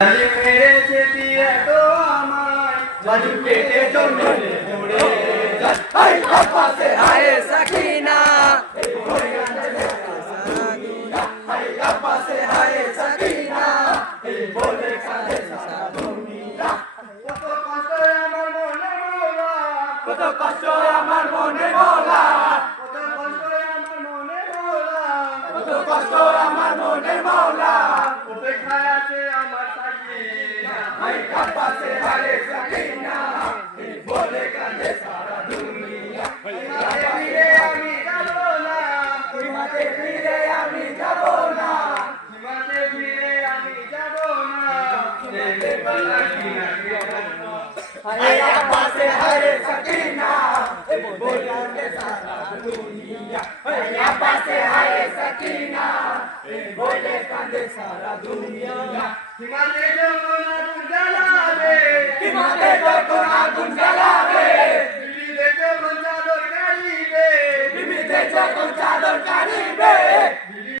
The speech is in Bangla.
মেরেছে দিয়ে তো আমায় বাজু কেটে চলে পড়ে হাই আব্বাসে হায় সাকিনা হাই আব্বাসে হায় সাকিনা বলে কাঁদে সারা দুনিয়া কত কষ্ট আমার মনে মোলা কত কষ্ট আমার মনে মোলা কত কষ্ট আমার মনে মোলা কত কষ্ট আমার মনে মোলা কোথায় আছে আমার সাকিনা হাই আব্বাসে হায় সাকিনা বলে কাঁদে সারা দুনিয়া ফিরে আমি যাব না হিমাতে ফিরে আমি যাব না হিমাতে ফিরে আমি যাব না রে বালাকিনা হায় আব্বাসে হায় সাকিনা বলে কাঁদে সারা দুনিয়া হায় আব্বাসে হায় সাকিনা বলে কাঁদে সারা দুনিয়া হিমাতে যখন আগুন জ্বালাবে হিমাতে যখন আগুন জ্বালাবে বিবিতে যখন চাদর গাড়িবে বিবিতে যখন